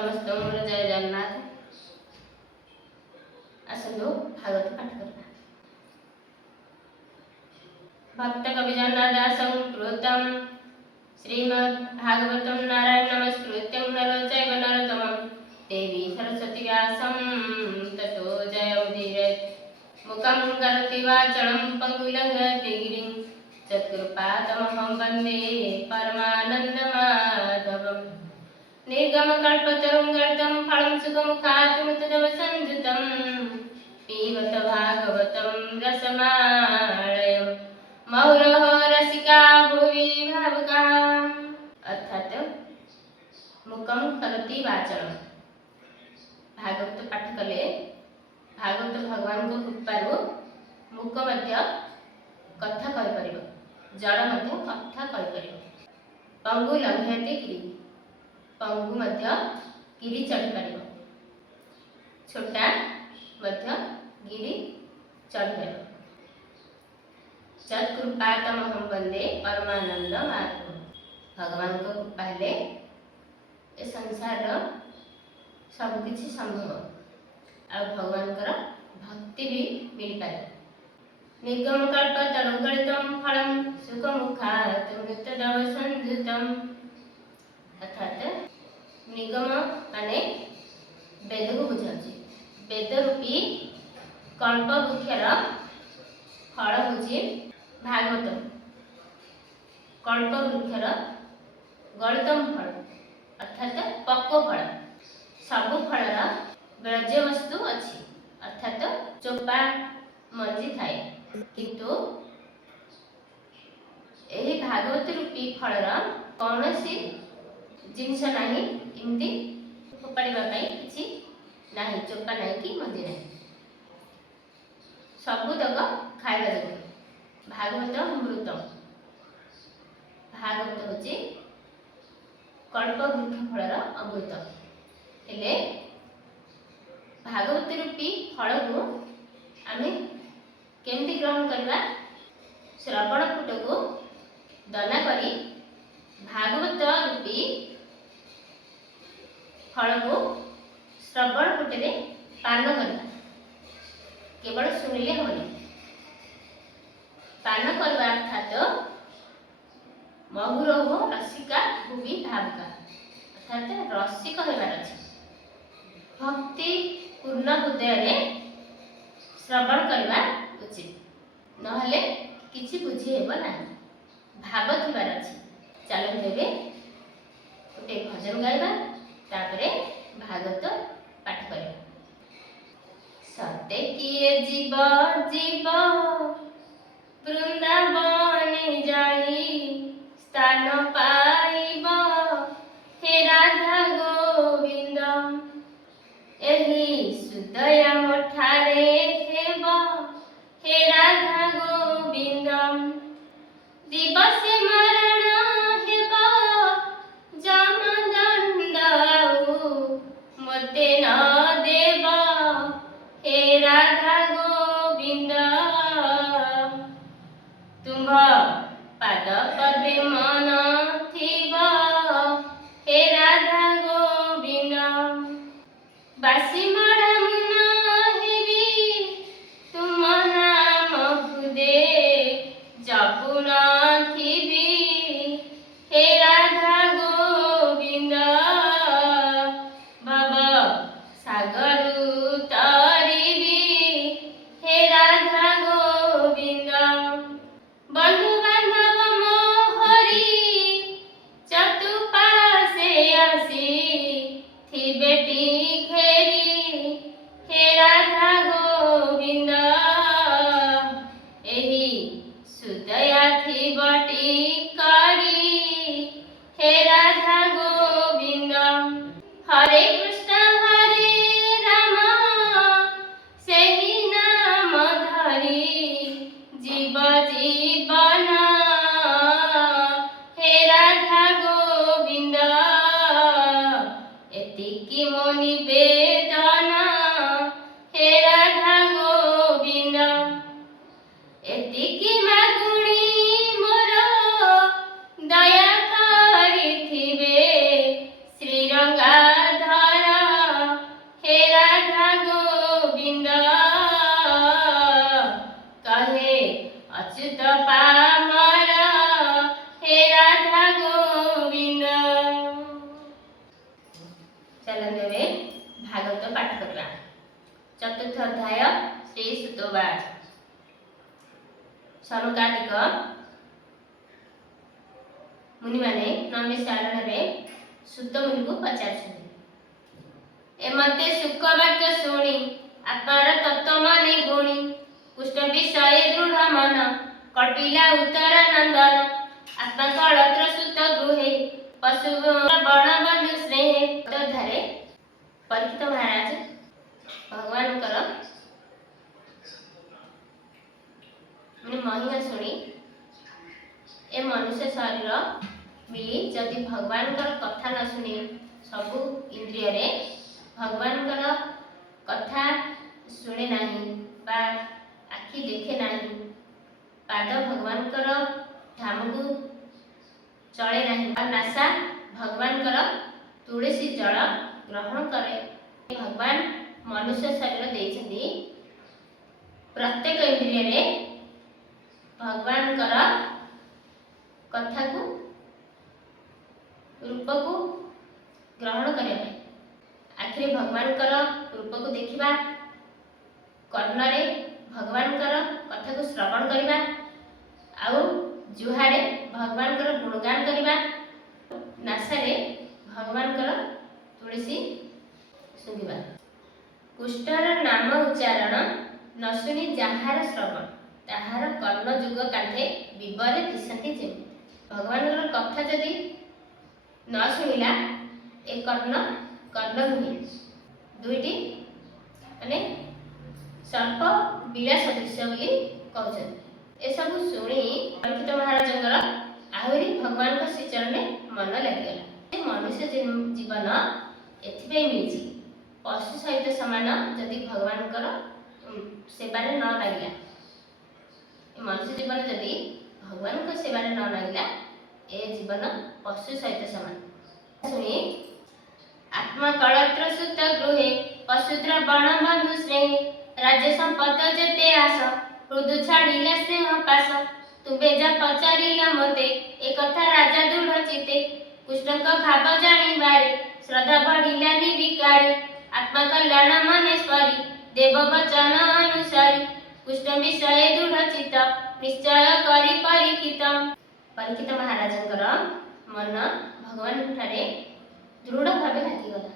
समस्त जय जगन्नाथ। आसतु भागवत पाठ करना। भक्त कवि जनादासं कृतं श्रीमद् भागवतं नारायण नमस्कृत्यं नरं चैव नरोत्तमं देवी सरस्वती व्यासं ततो जयमुदीरयेत्। मुखं करोति वाचालं पङ्गुलङ्घयति गिरिं यत्कृपातमहं वन्दे परमानन्दमाधवम्। निर्गमकल्पतरुं फलं सुखमुखात्मतदवसंयुतं पिबत भागवतं रसमालयम् मौरः रसिका भुवि भावुकाः। अर्थात मुखं करोति वाचालं भागवत पाठ कले भागवत भगवान को कृपारू मुख मध्य कथा कहि परिबो, जड़ मध्य कथा कहि परिबो। पंगु लंघयति गिरि, पंगु मध्य गिरि चढ़ी परिबो, छोटा मध्य गिरि चढ़ी परिबो। सत्कृपातमहं वन्दे परमानंद माधव। भगवान को कृपा हेले ए संसार सब किछि संभव आ भगवान भक्ति भी मिल पाए। निर्गम कल्पतरुं फलं सुखमुखात्मतदवसंयुतं। अर्थात निगम माने वेद को बुझाଉଛି। वेद रूपी कल्प वृक्षर फल होची भागवत। कल्प वृक्षर गलितम फल अर्थात पक्व फल। सबु फलर वर्ज्य वस्तु अछि अर्थात चोपा मंजी थाए, किंतु एही भागवत रूपी फलर कौनसी जिनस नाही, इमती फोपाड़िबा पई किछि नाही, चोपा नाही कि मंजी नाही, सबुतक खाइबा जोग। भागवत अमृत। भागवत होची कल्प वृक्ष फलर अमृत। हेले भागवत रूपी फल को आमे केमती ग्रहण करबा? श्रवण पुट को दना करी भागवत रूपी फल को श्रवण पुटे पान करबा। केवल सुनिले होनी, पान करबा अर्थात महुर हो रसिका भूमि भावुका अर्थात रसिक हेबार अछि। भक्ति पूर्ण हृदय रे श्रवण करबा उचित, नहले किछि बुझी हेबो नाही, भाव थिबार अछि। चलो देबे गोटे भजन गाइबा, तापरे भागवत पाठ करिबा। सत्य किए जीव जीव वृंदावन जाई स्थान पाइब हे राधा गोविंद। एही सुदय मठारे हेब हे राधा गोविंद। दिवस मरण हेब जमदंड मते न देव हे राधा गोविंद। तुम्भ पाद पद्मे मन थिब हे राधा गोविंद। बासी मरा मुना हेबी तुम नाम खुदे जपुन थिबी हे राधा गोविंद। भव सागरु तरिबी हे राधा गोविंद। बंधु बांधव मोहरी चतुपासे आसी थिबे टिखेरी हे राधा गोविंद। एही सुदया थिब टिकरी हे राधा गोविंद। हरे कृष्ण हरे राम सेहि नाम धरी जीव जीवन हे राधा गोविंद। एतिकी मो निवेदन हे राधा गोविंद। एतिकी मागुणी मोर दया करिथिबे श्रीरंगाधर ପାମର ହେ ରାଧା ଗୋବିନ୍ଦ। ଚାଲନ୍ତୁ ଏବେ ଭାଗବତ ପାଠ କରିବା। ଚତୁର୍ଥ ଅଧ୍ୟାୟ ଶ୍ରୀ ସୁତୋବାଚ। ସନକାଦିକ ମୁନିମାନେ ନୈମିଷାରଣ୍ୟରେ ସୁତ ମୁନିଙ୍କୁ ପଚାରିଛନ୍ତି, ଏମତେ ସୁଖ ବାକ୍ୟ ଶୁଣି ଆତ୍ମାର ତତ୍ତ୍ୱ ମନେ ଗୁଣି କୁଷ୍ଟ ବିଷୟ ଦୃଢ଼ ମନ କଟିଲା ଉତ୍ତର ନନ୍ଦନ ଆତ୍ମା କଳତ୍ର ସୁତ ଗୃହେ ପଶୁ ବଣ ବନ୍ଧୁ ସ୍ନେହେ। ଅଧ୍ୟାୟରେ ପରୀକ୍ଷିତ ମହାରାଜ ଭଗବାନଙ୍କର ମହିମା ଶୁଣି ଏ ମନୁଷ୍ୟ ଶରୀର ମିଳି ଯଦି ଭଗବାନଙ୍କର କଥା ନ ଶୁଣି ସବୁ ଇନ୍ଦ୍ରିୟରେ ଭଗବାନଙ୍କର କଥା ଶୁଣେ ନାହିଁ ବା ଆଖି ଦେଖେ ନାହିଁ, ପାଦ ଭଗବାନଙ୍କର ଧାମକୁ ଚଳେ ନାହିଁ ବା ନାସା ଭଗବାନଙ୍କର ତୁଳସୀ ଜଳ ଗ୍ରହଣ କରେ। ଭଗବାନ ମନୁଷ୍ୟ ଶରୀର ଦେଇଛନ୍ତି, ପ୍ରତ୍ୟେକ ଇନ୍ଦ୍ରିୟରେ ଭଗବାନଙ୍କର କଥାକୁ ରୂପକୁ ଗ୍ରହଣ କରିବା ପାଇଁ, ଆଖିରେ ଭଗବାନଙ୍କର ରୂପକୁ ଦେଖିବା, କର୍ଣ୍ଣରେ ଭଗବାନଙ୍କର କଥାକୁ ଶ୍ରବଣ କରିବା, ଆଉ ଜିହ୍ୱାରେ ଭଗବାନଙ୍କର ଗୁଣଗାନ କରିବା, ନାସାରେ ଭଗବାନଙ୍କର ତୁଳସୀ ଶୁଙ୍ଘିବା। କୁଷ୍ଟର ନାମ ଉଚ୍ଚାରଣ ନ ଶୁଣି ଯାହାର ଶ୍ରବଣ ତାହାର କର୍ଣ୍ଣ ଯୁଗ କାନ୍ଧେ ବିବରେ ଦିଶନ୍ତି ଯେମିତି। ଭଗବାନଙ୍କର କଥା ଯଦି ନ ଶୁଣିଲା ଏ କର୍ଣ୍ଣ ନୁହେଁ, ଦୁଇଟି ମାନେ ସର୍ପ ବିଡ଼ା ସଦୃଶ ବୋଲି କହୁଛନ୍ତି। ଏସବୁ ଶୁଣି ପରୀକ୍ଷିତ ମହାରାଜଙ୍କର ଆହୁରି ଭଗବାନଙ୍କ ଶ୍ରୀଚରଣରେ ମନ ଲାଗିଗଲା। ମନୁଷ୍ୟ ଜୀବନ ଏଥିପାଇଁ ମିଳିଛି, ପଶୁ ସହିତ ସମାନ। ଯଦି ଭଗବାନଙ୍କର ସେବାରେ ନ ଲାଗିଲା, ମନୁଷ୍ୟ ଜୀବନ ଯଦି ଭଗବାନଙ୍କ ସେବାରେ ନ ଲାଗିଲା ଏ ଜୀବନ ପଶୁ ସହିତ ସମାନ। ଶୁଣି ଆତ୍ମା କଳତ୍ର ସୁତ ଗୃହେ ପଶୁତ୍ର ବଣ ବନ୍ଧୁ ସ୍ନେହେ ରାଜ୍ୟ ସମ୍ପଦ ଯେତେ ଆସ ହୃଦୁ ଛାଡ଼ିଲା ସ୍ନେହ ପାଶ ତୁମେ ଯା ପଚାରିଲ ମୋତେ ଏ କଥା ରାଜା ଦୃଢ଼ ଚିତେ କୃଷ୍ଣଙ୍କ ଭାବ ଜାଣିବାରେ ଶ୍ରଦ୍ଧା ବଢ଼ିଲା ନିର୍ବିକାରୀ ଆତ୍ମା କଲ୍ୟାଣ ମନେଶ୍ୱରୀ ଦେବ ବଚନ ଅନୁସାରୀ କୃଷ୍ଣ ବିଷୟ ଦୃଢ଼ ଚିତ୍ତ ନିଶ୍ଚୟ କରି ପରୀକ୍ଷିତ। ପରୀକ୍ଷିତ ମହାରାଜଙ୍କର ମନ ଭଗବାନ ଠାରେ ଦୃଢ଼ ଭାବେ ଲାଗିଗଲା।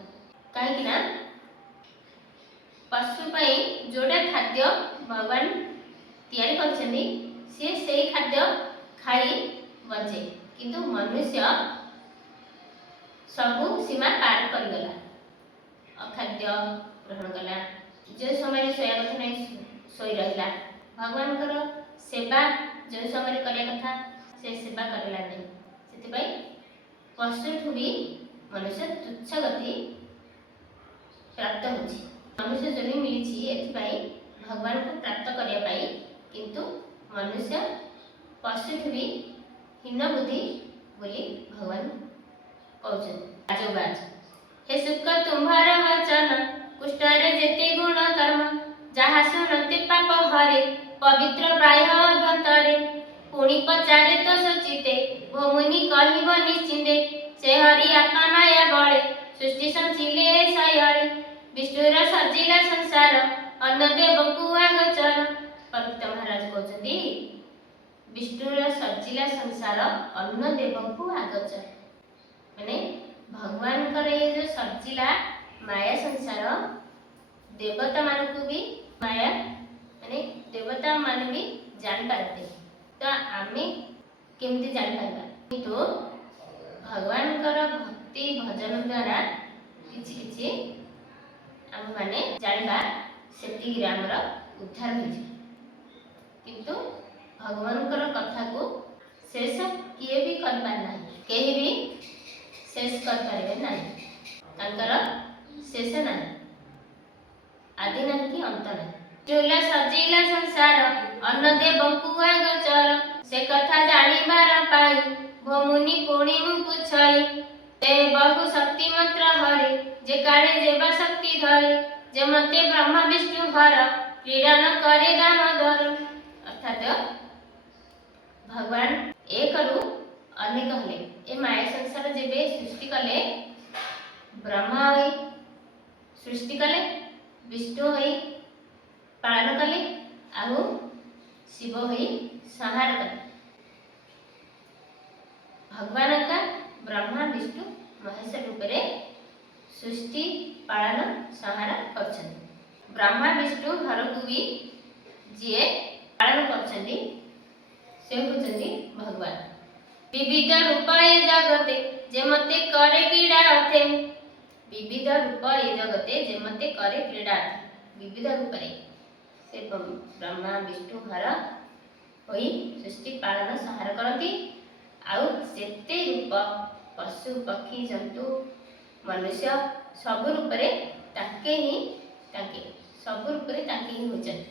କାହିଁକି ନା ପଶୁ ପାଇଁ ଯୋଉଟା ଖାଦ୍ୟ ଭଗବାନ ତିଆରି କରିଛନ୍ତି ସିଏ ସେଇ ଖାଦ୍ୟ ଖାଇ ବଞ୍ଚେ, କିନ୍ତୁ ମନୁଷ୍ୟ ସବୁ ସୀମା ପାର କରିଗଲା, ଅଖାଦ୍ୟ ଗ୍ରହଣ କଲା, ଯେଉଁ ସମୟରେ ଶୋଇବା କଥା ନାହିଁ ଶୋଇ ରହିଲା, ଭଗବାନଙ୍କର ସେବା ଯେଉଁ ସମୟରେ କରିବା କଥା ସେ ସେବା କରିଲା ନାହିଁ। ସେଥିପାଇଁ ପଶୁଠୁ ବି ମନୁଷ୍ୟ ତୁଚ୍ଛ ଗତି ପ୍ରାପ୍ତ ହେଉଛି। ମନୁଷ୍ୟ ଜନ୍ମ ମିଳିଛି ଏଥିପାଇଁ ଭଗବାନଙ୍କୁ ପ୍ରାପ୍ତ କରିବା ପାଇଁ, କିନ୍ତୁ ମନୁଷ୍ୟ ପଶୁଠୁ ବି ହୀନ ବୁଦ୍ଧି ବୋଲି ଭଗବାନ କହୁଛନ୍ତି। ରାଜବାଚ ହେ ସୁକ ତୁମ୍ଭର ବଚନ କୁଷ୍ଟରେ ଯେତେ ଗୁଣ କର୍ମ ଯାହା ଶୁଣନ୍ତି ପାପ ହରେ ପବିତ୍ର ପ୍ରାୟ ଅଭ୍ୟନ୍ତରେ ପୁଣି ପଚାରେ ତ ସଚିତେ ଭୂମୁନି କହିବ ନିଶ୍ଚିନ୍ତେ ସେ ହରି ଆତ୍ମା ମାୟା ବଳେ ସୃଷ୍ଟି ସଞ୍ଚିଲେ ଶୟରେ ବିଷ୍ଣୁର ସଜିଲା ସଂସାର ଅନ୍ନ ଦେବଙ୍କୁ ଆଗୋଚର। ପରୀକ୍ଷିତ ମହାରାଜ କହୁଛନ୍ତି ବିଷ୍ଣୁର ସଜିଲା ସଂସାର ଅନ୍ନ ଦେବଙ୍କୁ ଆଗୋଚର, ମାନେ ଭଗବାନଙ୍କର ଏ ଯୋଉ ସଜିଲା ମାୟା ସଂସାର ଦେବତା ମାନଙ୍କୁ ବି ମାୟା ମାନେ ଦେବତା ମାନେ ବି ଜାଣିପାରନ୍ତି। ତ ଆମେ କେମିତି ଜାଣିପାରିବା? କିନ୍ତୁ ଭଗବାନଙ୍କର ଭକ୍ତି ଭଜନ ଦ୍ୱାରା କିଛି କିଛି ଆମେମାନେ ଜାଣିବା, ସେତିକିରେ ଆମର ଉଦ୍ଧାର ହୋଇଯିବ। କିନ୍ତୁ ଭଗବାନଙ୍କର କଥାକୁ ଶେଷ କିଏ ବି କରିପାରେ ନାହିଁ, କେହି ବି ଶେଷ କରିପାରିବେ ନାହିଁ। ତାଙ୍କର ଶେଷ ନାହିଁ, ଆଦି ନାହିଁ କି ଅନ୍ତ ନାହିଁ। ଚୁଲା ସଜିଲା ସଂସାର ଅନ୍ନ ଦେବଙ୍କୁ ଆଗୋଚର ସେ କଥା ଜାଣିବାର ପାଇଁ ଭୂମୁନି ପୁଣି ମୁଁ ପୁଛଇ ସେ ବହୁ ଶକ୍ତି ମନ୍ତ୍ର ହରେ ଯେ କାଳେ ଯେବା ଶକ୍ତି ଧରେ ଯେ ମତେ ବ୍ରହ୍ମା ବିଷ୍ଣୁ ହର କ୍ରୀଡ଼ା ନ କରେ ଦାମୋଦର। ଅର୍ଥାତ भगवान एक रु अनेक हेले ए माया संसार जेबे सृष्टि कले ब्रह्मा होई सृष्टि कले विष्णु होई पालन कले आउ शिव होई संहार कले। भगवान का ब्रह्मा विष्णु महेश रूप रे सृष्टि पालन संहार करछन। ब्रह्मा विष्णु घर को भी जे पालन करछन से होचंदी भगवान। विविध रूप ए जगते जेमते करे क्रीड़ा अर्थे विविध रूप ए जगते जेमते करे क्रीड़ा अर्थे विविध रूप रे से ब्रह्मा विष्णु घर होई सृष्टि पालन संहार करती आउ सेते रूप पशु पक्षी जंतु मनुष्य सब रूप रे ताके सब रूप रे ताके ही होचन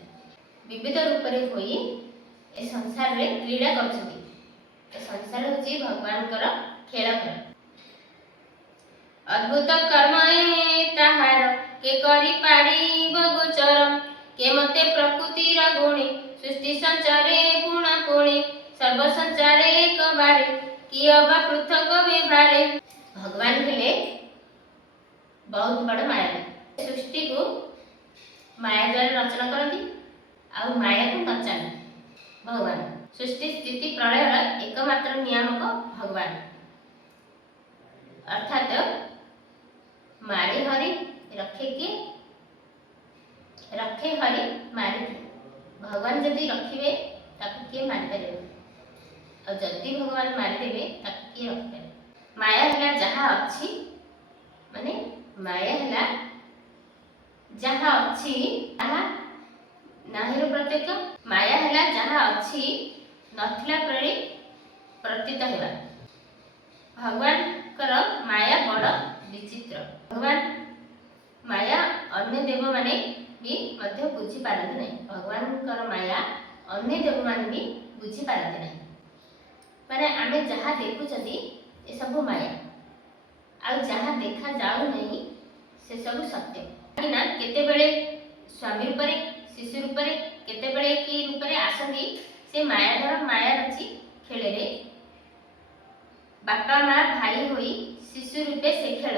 विविध रूप रे होई ए संसार रे क्रीड़ा करछथि। ए संसार होची भगवान कर खेल घर। अद्भुत कर्म ए ताहार के करी पाड़ी गोचर के मते प्रकृति रा गुणी सृष्टि संचारे गुण पुणी सर्व संचारे एक बारे कि अबा पृथक व्यवहारे। भगवान हेले बहुत बड़ माया सृष्टि को माया द्वारा रचना करती आउ माया को नचानी भगवान। सृष्टि स्थिति प्रलय एकमात्र नियामक भगवान अर्थात मारे हरि रखे हरि मारे भगवान जदि रखिबे ताकू किए मारि पारे और जदि भगवान मारि देबे ताकू किए रखि पारे। माया हला जहा अछि माने माया हला जहा अछि ताहा नाहिर प्रत्येक माया हला जहा अछि नथिला परि प्रतीत हेबा। भगवान कर माया बड़ विचित्र। भगवान माया अन्य देव माने भी मध्य बुझी पारନ୍ତି नहीं। भगवान कर माया अन्य देव माने भी बुझी पारନ୍ତି नहीं। माने आमे जहा देखुचंदी ए सब माया आ जहा देखा जाउ नहीं से सब सत्य। ना केते बेले स्वामी रूप रे शिशु रूप रे केते बेले की रूप रे आसंदी से माया धर माया रची खेले रे बापा माँ भाई होई शिशु रूपे से खेल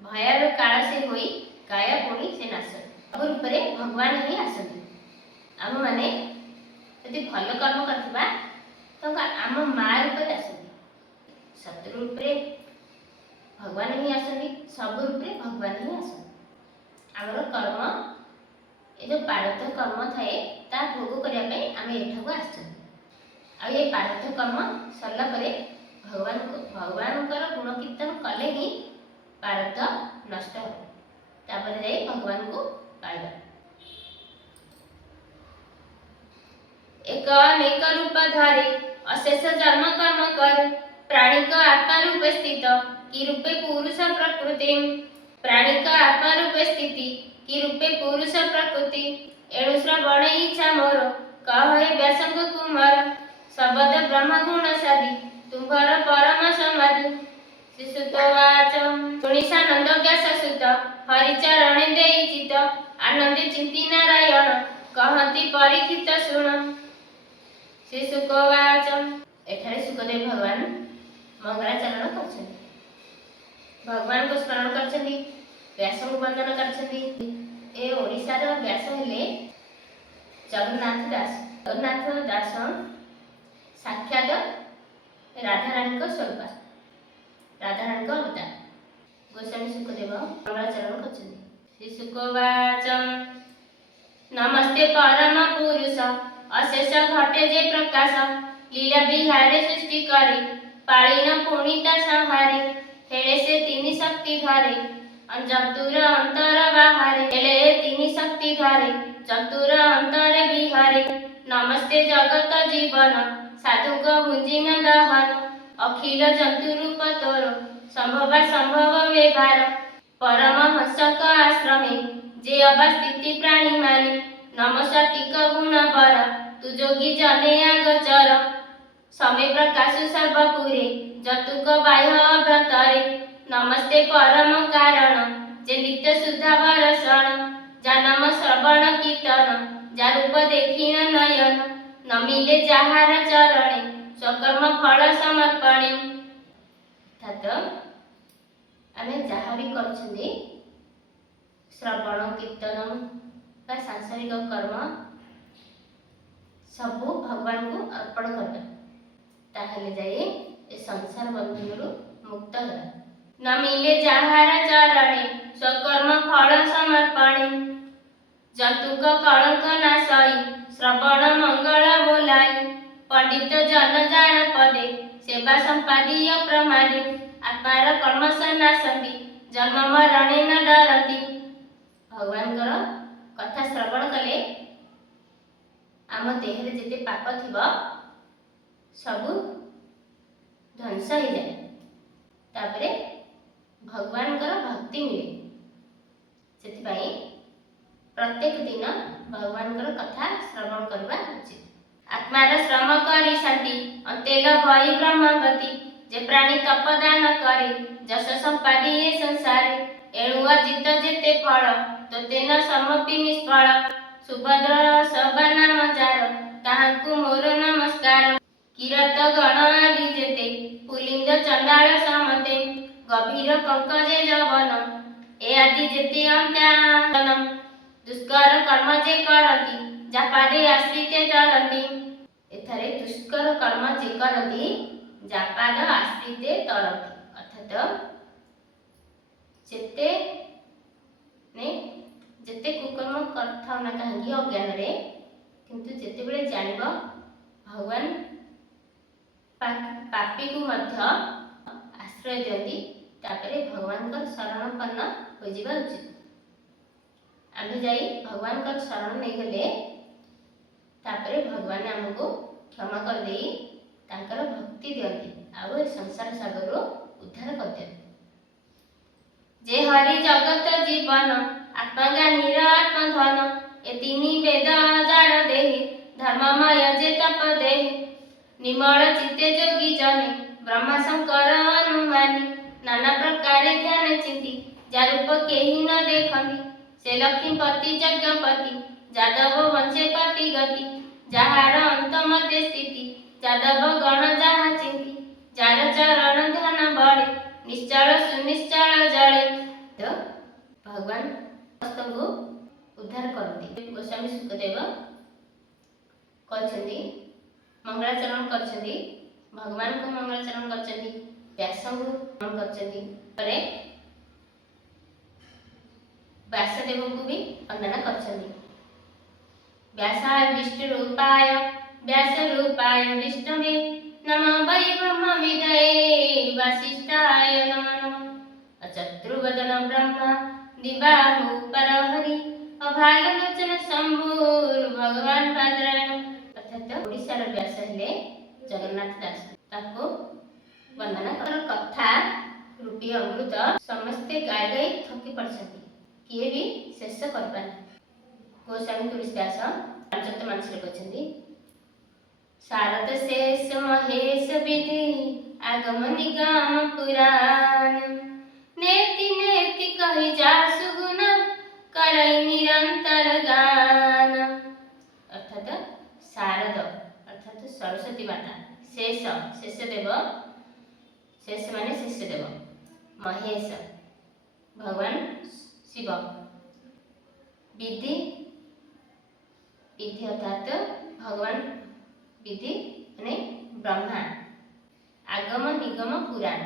भयर काल से होई काया पुणी से नाश सब रूप रे भगवान ही आसंदी। आम माने यदि भल कर्म करथिबा तो आम माँ रूप रे आसंदी शत्रु रूप रे भगवान ही आसंदी सब रूप रे भगवान ही आसंदी। आमर कर्म ए जो पारथ कर्म थाए ता भोग करिया पे आमे एठाको आछन आ ये पारथ कर्म सरला परे भगवान कर गुण कीर्तन कले ही पारथ नष्ट हो तापर जाई भगवान को पाइबा। एक अनेक रूप धारे अशेष जन्म कर्म कर प्राणी का आत्मा रूप स्थित की रूपे पुरुष प्रकृति प्राणी का आत्मा रूप स्थिति की रूपे पुरुष प्रकृति एणु श्रवण इच्छा मोर कहे व्यासंग कुमार शब्द ब्रह्म गुण साधि तुम्हार परम समाधि। शिशुतवाच गुणिसानंद व्याससुत हरिचरण देई चित आनंद चिंती नारायण कहती परीक्षित शुण। शिशुकवाच एठारे सुखदेव भगवान मंगलाचरण करछन भगवान को स्मरण करछन व्यास को वंदन करछन। ए ओडिसा रो व्यास हेले जगन्नाथ दास साक्षात राधारानी को स्वरूप राधारानी को अवतार गोस्वामी सुखदेव मंगलाचरण करछन। शिशुकवाच नमस्ते परम पुरुष अशेष घटे जे प्रकाश लीला विहारे सृष्टि करे पाळिन पुणिता संहारे हेले से तीन शक्ति धारे चतुर अंतर बाहरे हेले तीन शक्ति धारे चतुर अंतर विहारे। नमस्ते जगत जीवन साधुक भुंजिन दहन अखिल जंतु रूप तोर संभव संभव व्यवहार परम हंसक आश्रमे जे अवस्थिति प्राणी माने नमस्तिक गुण बर तु जोगी जने आगचर समय प्रकाश सर्वपुरे जतुक बाह्य अभ्यंतरे नमस्ते परम कारण जे नित्य शुद्ध वरसण जन्म श्रवण कीर्तन जा रूप देखिन नयन नमिले जाहार चरणे ଯାହା ବି କରୁଛନ୍ତି ଶ୍ରବଣ କୀର୍ତ୍ତନ ବା ସାଂସାରିକ କର୍ମ ସବୁ ଭଗବାନଙ୍କୁ ଅର୍ପଣ କରିବା, ତାହେଲେ ଯାଇ ଏ ସଂସାର ବନ୍ଧନରୁ ମୁକ୍ତ ହେବା। ନ ମିଲେ ଯାହାର ଚରଣେ ସ୍ୱକର୍ମ ଫଳ ସମର୍ପଣେ, ଜନ୍ତୁଙ୍କ କଳଙ୍କ ନାଶଇ ଶ୍ରବଣ ମଙ୍ଗଳ ବୋଲାଇ, ପଣ୍ଡିତ ଜନ ଜାଣ ପଦେ ସେବା ସମ୍ପାଦୀୟ ପ୍ରମାଦେ, ଆତ୍ମାର କର୍ମଶ ନାଶନ୍ତି ଜନ୍ମ ମରଣେ ନ ଡରନ୍ତି। ଭଗବାନଙ୍କର କଥା ଶ୍ରବଣ କଲେ ଆମ ଦେହରେ ଯେତେ ପାପ ଥିବ ସବୁ ଧ୍ୱଂସ ହେଇଯାଏ, ତାପରେ ଭଗବାନଙ୍କର ଭକ୍ତି ମିଳେ। ସେଥିପାଇଁ ପ୍ରତ୍ୟେକ ଦିନ ଭଗବାନଙ୍କର କଥା ଶ୍ରବଣ କରିବା ଉଚିତ। ଆତ୍ମାର ଶ୍ରମ କରି ଶାନ୍ତି ଅନ୍ତେଲ ଭଇ ବ୍ରହ୍ମଗତି, ଯେ ପ୍ରାଣୀ ତପଦାନ କରେ ଯଶ ସମ୍ପାଦି ଏ ସଂସାରେ, ଏଣୁ ଅଜିତ ଯେତେ ଫଳ ତୋତେ ନ ସମପି ନିଷ୍ଫଳ, ସୁଭଦ୍ର ସବା ନାମ ଯାର ତାହାଙ୍କୁ ମୋର ନମସ୍କାର। କିରତ ଗଣ ଆଦି ଯେତେ ପୁଲିଙ୍ଗ ଚଣ୍ଡାଳ ସମତେ, ଗଭୀର କଙ୍କ ଯେ ଯବନ ଏ ଆଦି ଯେତେ ଅନ୍ତ୍ୟାନ, ଦୁଷ୍କର କର୍ମ ଯେ କରନ୍ତି ଯାପାଦେ ଆଶ୍ରିତେ ତରନ୍ତି। ଏଠାରେ ଦୁଷ୍କର କର୍ମ ଯେ କରନ୍ତି ଯାପାଦ ଆଶ୍ରିତେ ତରନ୍ତି, ଅର୍ଥାତ ଯେତେ କୁକର୍ମ କରିଥାଉ ନା କାହିଁକି ଅଜ୍ଞାନରେ, କିନ୍ତୁ ଯେତେବେଳେ ଜାଣିବ ଭଗବାନ ପାପୀକୁ ମଧ୍ୟ ଆଶ୍ରୟ ଦିଅନ୍ତି, ତାପରେ ଭଗବାନଙ୍କର ଶରଣପନ୍ନ ହୋଇଯିବା ଉଚିତ। ଆମେ ଯାଇ ଭଗବାନଙ୍କର ଶରଣ ନେଇଗଲେ ତାପରେ ଭଗବାନ ଆମକୁ କ୍ଷମା କରିଦେଇ ତାଙ୍କର ଭକ୍ତି ଦିଅନ୍ତି ଆଉ ଏ ସଂସାର ସାଗରରୁ ଉଦ୍ଧାର କରିଦିଅନ୍ତି। ଯେ ହରି ଜଗତ ଜୀବନ ଆତ୍ମଜ୍ଞାନୀର ଆତ୍ମଧନ, ଏ ତିନି ବେଦ ଯାର ଦେହେ ଧର୍ମମୟ ଯେ ତପ ଦେହେ, ନିର୍ମଳ ଚିତ୍ତେ ଯୋଗୀ ଜନେ ବ୍ରହ୍ମା ଶଙ୍କର ଅନୁମାନି, ନାନା ପ୍ରକାରେ ଧ୍ୟାନ ଚିନ୍ତି ଯା ରୂପ କେହି ନ ଦେଖନ୍ତି, ସେ ଲକ୍ଷ୍ମୀପତି ଯଜ୍ଞପତି ଯାଦବ ବଂଶେ ପତି ଗତି, ଯାହାର ଅନ୍ତ ମତେ ସ୍ଥିତି ଯାଦବ ଗଣ ଯାହା ଚିନ୍ତି, ଯାର ଚରଣ ଧ୍ୟାନ ବଳେ ନିଶ୍ଚଳ ସୁନିଶ୍ଚଳ ଜଳେ। ତ ଭଗବାନ ସମସ୍ତଙ୍କୁ ଉଦ୍ଧାର କରନ୍ତି। ଗୋସ୍ୱାମୀ ଶୁକଦେବ କହିଛନ୍ତି, ମଙ୍ଗଳାଚରଣ କରିଛନ୍ତି, ଭଗବାନଙ୍କୁ ମଙ୍ଗଳାଚରଣ କରିଛନ୍ତି, ବ୍ୟାସଙ୍କୁ କରିଛନ୍ତି, ପରେ ବ୍ୟାସଦେବଙ୍କୁ ବି ବନ୍ଦନା କରିଛନ୍ତି। ବ୍ୟାସାୟ ବିଷ୍ଣୁ ରୂପାୟ ବ୍ୟାସ ରୂପାୟ ବିଷ୍ଣୁବେ, ନମଃ ବୈ ବ୍ରହ୍ମ ବିଦये ବାସିଷ୍ଠାୟ ନମଃ ନମଃ। ଚତୁର୍ବଦନ ବ୍ରହ୍ମା ଦିବାହୁ ପରହରି, ଅଭାଗ ଲୋଚନ ଶମ୍ଭୁର୍ ଭଗବାନ ପାଦରାୟଣ। ଅର୍ଥାତ ଓଡ଼ିଶାର ବ୍ୟାସ ହେଲେ ଜଗନ୍ନାଥ ଦାସ, ତାଙ୍କୁ ବନ୍ଦନା କର। କଥା ରୂପୀ ଅମୃତ ସମସ୍ତେ ଗାଇ ଗାଇ ଥକି ପଡ଼ିଛନ୍ତି, କିଏ ବି ଶେଷ କରିପାରୁନି। ଗୋସ୍ୱାମୀ ତୁଳସୀଦାସ ପାଞ୍ଚତ ମାନସରେ କହିଛନ୍ତି, ସାରଦ ଶେଷ ମହେଶ ବିଧି ଆଗମ ନିଗମ ପୁରାଣ, ନେତି ନେତି କହି ଯା ସୁଗୁଣ କରଇ ନିରନ୍ତର ଗାନ। ଅର୍ଥାତ ଶାରଦ ଅର୍ଥାତ ସରସ୍ୱତୀ ମାତା, ଶେଷ ଶେଷ ଦେବ, ଶେଷ ମାନେ ଶେଷ ଦେବ, ମହେଶ ଭଗବାନ ଶିବ, ବିଧି ବିଧି ଅର୍ଥାତ ଭଗବାନ ବିଧି ମାନେ ବ୍ରହ୍ମା, ଆଗମ ନିଗମ ପୁରାଣ।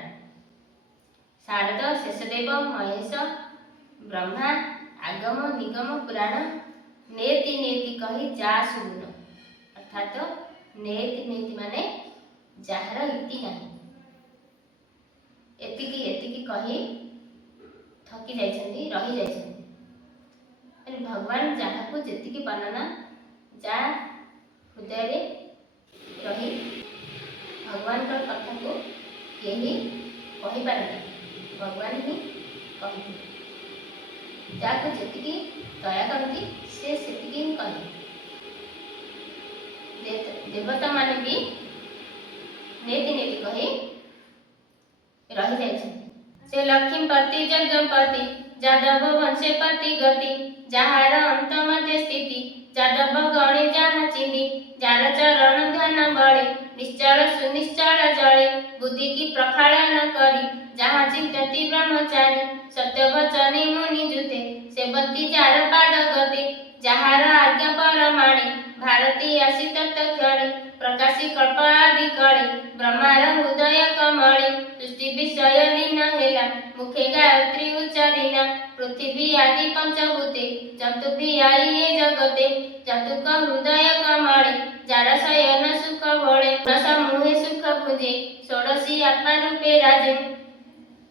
ଶାରଦ ଶେଷଦେବ ମହେଶ ବ୍ରହ୍ମା ଆଗମ ନିଗମ ପୁରାଣ, ନେତି ନେତି କହି ଯା ସୁଗୁଣ। ଅର୍ଥାତ ନେତି ନେତି ମାନେ ଯାହାର ଇତି ନାହିଁ, ଏତିକି ଏତିକି କହି ଥକି ଯାଇଛନ୍ତି, ରହି ଯାଇଛନ୍ତି। ଭଗବାନ ଯାହାକୁ ଯେତିକି ବର୍ଣ୍ଣନା, ଯାହା ହୃଦୟରେ ରହି ଭଗବାନଙ୍କର କଥାକୁ କେହି କହିପାରନ୍ତି, ଭଗବାନ ହିଁ କହିବେ। ଯାହାକୁ ଯେତିକି ଦୟା କରନ୍ତି ସେ ସେତିକି ହିଁ କହେ। ଦେବତା ମାନେ ବି ନେତି ନେତି କହି ରହିଯାଇଛନ୍ତି। ସେ ଲକ୍ଷ୍ମୀପତି ଯଜ୍ଞପତି ଯାଦବ ବଂଶେ ପତି ଗତି, ଯାହାର ଅନ୍ତ ମତେ ସ୍ଥିତି ଯାଦବ ଗଣେ ଯାହା ଚିନ୍ତି, ଯାର ଚରଣ ଧ୍ୟାନ ବଳେ ନିଶ୍ଚଳ ସୁନିଶ୍ଚଳ ଜଳେ, ବୁଦ୍ଧି କି ପ୍ରଖାଳନ କରି ଯାହା चिंतती ब्रह्मचारी सत्य वचने मुनि जुते सेवती जार पाद गते ଯାହାର ଆଜ୍ଞା ପରମାଣି ଭାରତୀ ଆସି ତତ୍କ୍ଷଣେ ପ୍ରକାଶୀ କଳ୍ପ ଆଦି କଳେ ବ୍ରହ୍ମାର ହୃଦୟ କମଳେ ସୃଷ୍ଟି ବିଷୟ ଲୀନ ହେଲା ମୁଖେ ଗାୟତ୍ରୀ ଉଚ୍ଚାରିଲା ପୃଥିବୀ ଆଦି ପଞ୍ଚଭୂତେ ଜନ୍ତୁ ବି ଆଇ ଏ ଜଗତେ ଜନ୍ତୁଙ୍କ ହୃଦୟ କମଳେ ଯାର ଶୟନ ସୁଖ ଭଳେ ଗୁଣ ସମୂହେ ସୁଖ ଭୁଜେ ଷୋଡ଼ଶୀ ଆତ୍ମା ରୂପେ ରାଜେ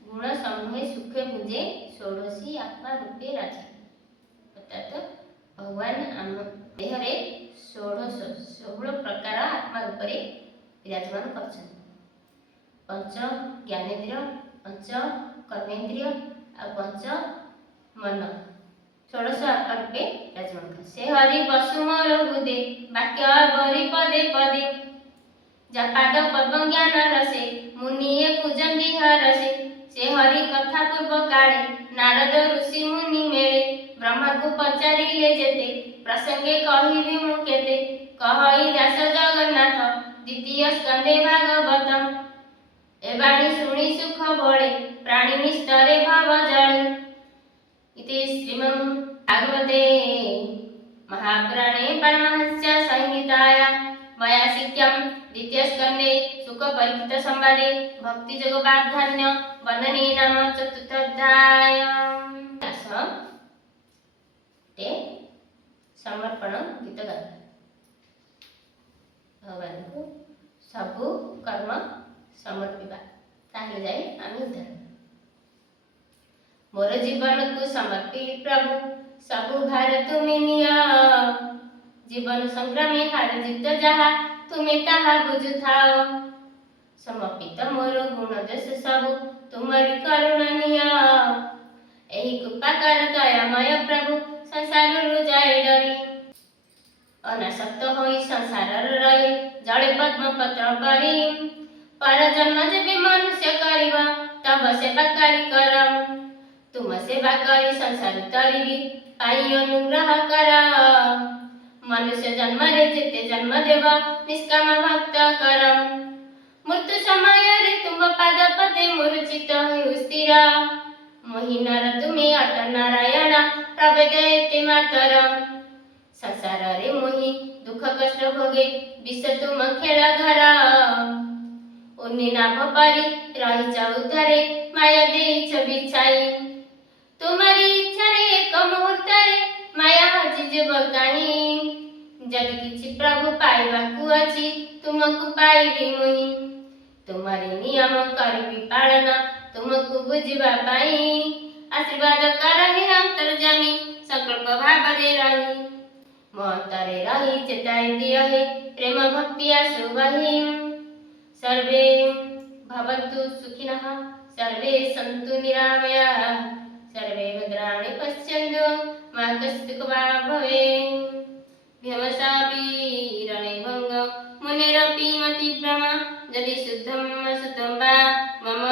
ଗୁଣ ସମୂହେ ସୁଖ ଭୁଜେ ଷୋଡ଼ଶୀ ଆତ୍ମା ରୂପେ ରାଜେ ଅର୍ଥାତ भगवान आम देहरे 16 प्रकार आत्मा रूपरे विराजमान करछन पंच ज्ञानेन्द्रिय पंच कर्मेन्द्रिय आ पंच मन 16 आत्मा रूपे विराजमान कर से हरि वसु मोर हृदे वाक्य बरि पदे पदे जा पाद पद्म ज्ञान रसे मुनिए पूजन हरसे से हरि कथा पूर्व काले नारद ऋषि मुनि मेले ब्रह्मा को पचारिले जेते प्रसंगे कहिबि मु केते कहई दास जगन्नाथ द्वितीय स्कंदे भागवतम एबाणी शुणी सुख बळे प्राणी निस्तरे भाव जळे इति श्रीमद् भागवते महापुराणे परमहंस्य संहितायां वयासिक्यं द्वितीय स्कंदे सुख परिचित संवादे भक्ति जोग प्राधान्य वर्णने नाम चतुर्थ अध्याय ते समर्पण गीत गाय भगवान को सबु कर्म समर्पिबा ताहे जाए आम उद्धार मोर जीवन को समर्पित प्रभु सबु भार तुमे निया जीवन संग्रामे हार जीत जहा तुमे ताहा बुझुथाओ समर्पित मोर गुण दोष सबु तुमरी करुणा निया एही कृपा कर दयामय प्रभु संसार जाए डरी अनासक्त होई संसार रही जड़े पद्म पत्र परी पर जन्म जेबे मनुष्य करिबा तब सेवा करी करम तुम सेवा करी संसार तरिबी पाई अनुग्रह कर मनुष्य जन्म रे जेते जन्म देव निष्काम भक्त करम मृत्यु समय रे तुम पाद पदे मूर्छित हो स्थिर मोहिनार तुमे अट नारायण प्रवेदयते मातरम संसार रे मोहि दुख कष्ट भोगे विष तुम खेल घर उन्नी नाभ पारी रही उद्धारे माया देइछ बिछाई तुम्हारी इच्छा रे एक मुहूर्त रे माया हजि जेब काई जदि किछि प्रभु पाइबाकु अछि तुमको पाइबी मुई तुम्हारी नियम करिबी पालन तुमको बुझिबा पाई आशीर्वाद कर हे अंतर्जामी संकल्प भाव रे रही मोहतरे रही चेताई दिय हे प्रेम भक्ति आसु बही सर्वे भवन्तु सुखिनः सर्वे सन्तु निरामयाः सर्वे भद्राणि पश्यन्तु मा कश्चित् भवेत् भीमसापि रणैभङ्ग मुनिरपि मतिभ्रम यदि शुद्धं असुतं वा मम